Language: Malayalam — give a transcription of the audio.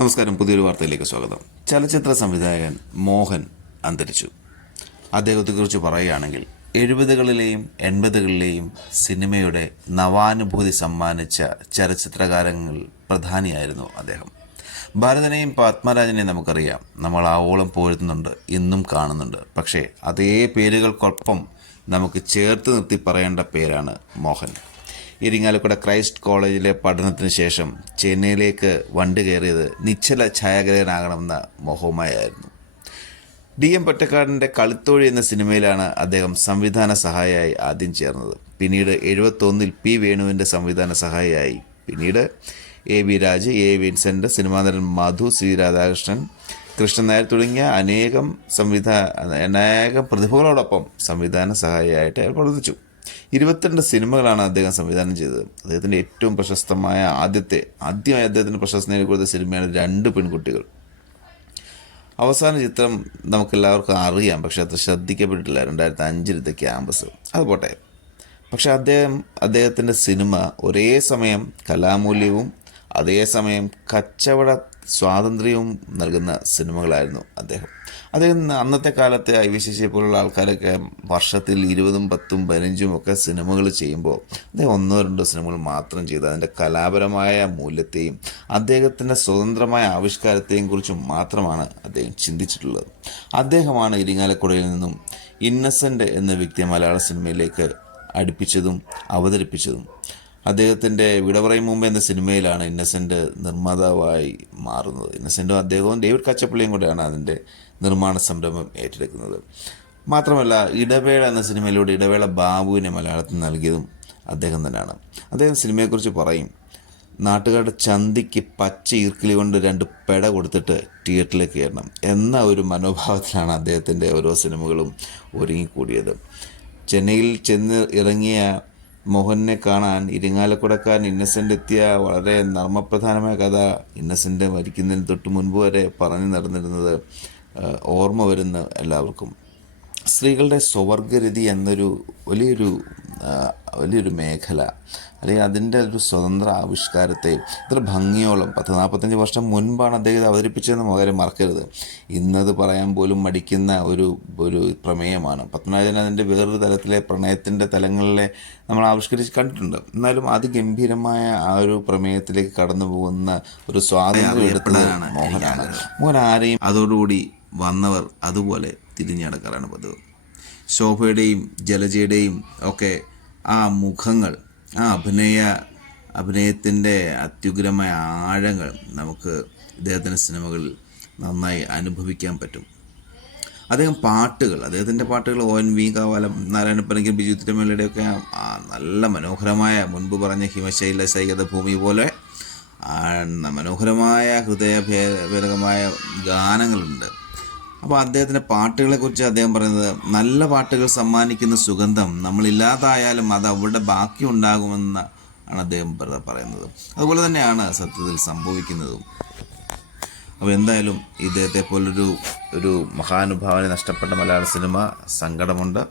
നമസ്കാരം. പുതിയൊരു വാർത്തയിലേക്ക് സ്വാഗതം. ചലച്ചിത്ര സംവിധായകൻ മോഹൻ അന്തരിച്ചു. അദ്ദേഹത്തെക്കുറിച്ച് പറയുകയാണെങ്കിൽ 70കളിലെയും 80കളിലെയും സിനിമയുടെ നവാനുഭൂതി സമ്മാനിച്ച ചലച്ചിത്രകാരങ്ങളിൽ പ്രധാനിയായിരുന്നു അദ്ദേഹം. ഭാരതനെയും പത്മരാജനെയും നമുക്കറിയാം, നമ്മൾ ആവോളം പോഴുന്നുണ്ട്, ഇന്നും കാണുന്നുണ്ട്. പക്ഷേ അതേ പേരുകൾക്കൊപ്പം നമുക്ക് ചേർത്ത് നിർത്തി പറയേണ്ട പേരാണ് മോഹൻ. ഇരിങ്ങാലക്കുട ക്രൈസ്റ്റ് കോളേജിലെ പഠനത്തിന് ശേഷം ചെന്നൈയിലേക്ക് വണ്ടി കയറിയത് നിശ്ചല ഛായാഗ്രഹനാകണമെന്ന മോഹവുമായിരുന്നു. DM പൊറ്റക്കാടിൻ്റെ കളിത്തോഴി എന്ന സിനിമയിലാണ് അദ്ദേഹം സംവിധാന സഹായിയായി ആദ്യം ചേർന്നത്. പിന്നീട് 71-ൽ P. വേണുവിൻ്റെ സംവിധാന സഹായിയായി. പിന്നീട് A.B. Raj, A. Vincent, cinema നടൻ മധു, C. രാധാകൃഷ്ണൻ, കൃഷ്ണൻ നായർ തുടങ്ങിയ അനേകം പ്രതിഭകളോടൊപ്പം സംവിധാന സഹായിയായിട്ട് അയാൾ പ്രവർത്തിച്ചു. 22 സിനിമകളാണ് അദ്ദേഹം സംവിധാനം ചെയ്തത്. അദ്ദേഹത്തിൻ്റെ ഏറ്റവും പ്രശസ്തമായ ആദ്യമായി അദ്ദേഹത്തിന് പ്രശസ്തി നേടിക്കൊടുത്ത സിനിമയാണ് 2 പെൺകുട്ടികൾ. അവസാന ചിത്രം നമുക്കെല്ലാവർക്കും അറിയാം, പക്ഷെ അത്ര ശ്രദ്ധിക്കപ്പെട്ടിട്ടില്ല. 2005 ക്യാമ്പസ്. അതുപോട്ടെ. പക്ഷെ അദ്ദേഹത്തിൻ്റെ സിനിമ ഒരേ സമയം കലാമൂല്യവും അതേസമയം കച്ചവട സ്വാതന്ത്ര്യവും നൽകുന്ന സിനിമകളായിരുന്നു അദ്ദേഹം. അന്നത്തെ കാലത്തെ ഐവിശേഷിയെ പോലുള്ള ആൾക്കാരൊക്കെ വർഷത്തിൽ 20, 10, 15 ഒക്കെ സിനിമകൾ ചെയ്യുമ്പോൾ അദ്ദേഹം 1-2 സിനിമകൾ മാത്രം ചെയ്ത് അതിൻ്റെ കലാപരമായ മൂല്യത്തെയും അദ്ദേഹത്തിൻ്റെ സ്വതന്ത്രമായ ആവിഷ്കാരത്തെയും കുറിച്ച് മാത്രമാണ് അദ്ദേഹം ചിന്തിച്ചിട്ടുള്ളത്. അദ്ദേഹമാണ് ഇരിങ്ങാലക്കുടയിൽ നിന്നും ഇന്നസെൻ്റ് എന്ന വ്യക്തിയെ മലയാള സിനിമയിലേക്ക് അടുപ്പിച്ചതും അവതരിപ്പിച്ചതും. അദ്ദേഹത്തിൻ്റെ വിട പറയും മുമ്പ് എന്ന സിനിമയിലാണ് ഇന്നസെൻ്റ് നിർമ്മാതാവായി മാറുന്നത്. ഇന്നസെൻ്റും അദ്ദേഹവും ഡേവിഡ് കച്ചപ്പള്ളിയും കൂടെയാണ് അതിൻ്റെ നിർമ്മാണ സംരംഭം ഏറ്റെടുക്കുന്നത്. മാത്രമല്ല, ഇടവേള എന്ന സിനിമയിലൂടെ ഇടവേള ബാബുവിനെ മലയാളത്തിൽ നൽകിയതും അദ്ദേഹം തന്നെയാണ്. അദ്ദേഹം സിനിമയെക്കുറിച്ച് പറയും, നാട്ടുകാരുടെ ചന്തിക്ക് പച്ച ഈർക്കിലി കൊണ്ട് 2 പെട കൊടുത്തിട്ട് തിയേറ്ററിലേക്ക് കയറണം എന്ന ഒരു മനോഭാവത്തിലാണ് അദ്ദേഹത്തിൻ്റെ ഓരോ സിനിമകളും ഒരുങ്ങിക്കൂടിയത്. ചെന്നൈയിൽ ചെന്ന് ഇറങ്ങിയ മോഹനെ കാണാൻ ഇരിങ്ങാലക്കുടക്കാരൻ ഇന്നസെൻ്റ് എത്തിയ വളരെ നർമ്മപ്രധാനമായ കഥ ഇന്നസെൻ്റ് മരിക്കുന്നതിന് തൊട്ട് മുൻപ് വരെ പറഞ്ഞു നടന്നിരുന്നത് ഓർമ്മ വരുന്ന എല്ലാവർക്കും. സ്ത്രീകളുടെ സ്വവർഗരതി എന്നൊരു വലിയൊരു മേഖല, അല്ലെങ്കിൽ അതിൻ്റെ ഒരു സ്വതന്ത്ര ആവിഷ്കാരത്തെ ഇത്ര ഭംഗിയോളം 40-45 വർഷം മുൻപാണ് അദ്ദേഹം അവതരിപ്പിച്ചതെന്ന് വളരെ മറക്കരുത്. ഇന്നത് പറയാൻ പോലും മടിക്കുന്ന ഒരു പ്രമേയമാണ്. പത്മരാജൻ അതിൻ്റെ വേറൊരു തലത്തിലെ പ്രണയത്തിൻ്റെ തലങ്ങളിലെ നമ്മൾ ആവിഷ്കരിച്ച് കണ്ടിട്ടുണ്ട്. എന്നാലും അതിഗംഭീരമായ ആ ഒരു പ്രമേയത്തിലേക്ക് കടന്നു പോകുന്ന ഒരു സ്വാതന്ത്ര്യം എടുത്തതാണ് മോഹനാണ്. മോഹൻ ആരെയും അതോടുകൂടി വന്നവർ അതുപോലെ തിരിഞ്ഞടക്കാറാണ് പതിവ്. ശോഭയുടെയും ജലജയുടെയും ഒക്കെ ആ മുഖങ്ങൾ, ആ അഭിനയത്തിൻ്റെ അത്യുഗ്രമായ ആഴങ്ങൾ നമുക്ക് ഇദ്ദേഹത്തിൻ്റെ സിനിമകളിൽ നന്നായി അനുഭവിക്കാൻ പറ്റും. അദ്ദേഹത്തിൻ്റെ പാട്ടുകൾ ONV, കാവാലം, നാരായണപ്പനയ്ക്ക്, ബിജു തിരുമലയുടെയൊക്കെ നല്ല മനോഹരമായ, മുൻപ് പറഞ്ഞ ഹിമശൈല സൈകത ഭൂമി പോലെ മനോഹരമായ ഹൃദയഭേദകമായ ഗാനങ്ങളുണ്ട്. അപ്പോൾ അദ്ദേഹത്തിൻ്റെ പാട്ടുകളെക്കുറിച്ച് അദ്ദേഹം പറയുന്നത്, നല്ല പാട്ടുകൾ സമ്മാനിക്കുന്ന സുഗന്ധം നമ്മളില്ലാതായാലും അത് അവിടെ ബാക്കി ഉണ്ടാകുമെന്ന് ആണ് അദ്ദേഹം പറയുന്നത്. അതുപോലെ തന്നെയാണ് സത്യത്തിൽ സംഭവിക്കുന്നതും. അപ്പോൾ എന്തായാലും ഇദ്ദേഹത്തെ പോലൊരു മഹാനുഭാവനെ നഷ്ടപ്പെട്ട മലയാള സിനിമ സങ്കടമുണ്ട്.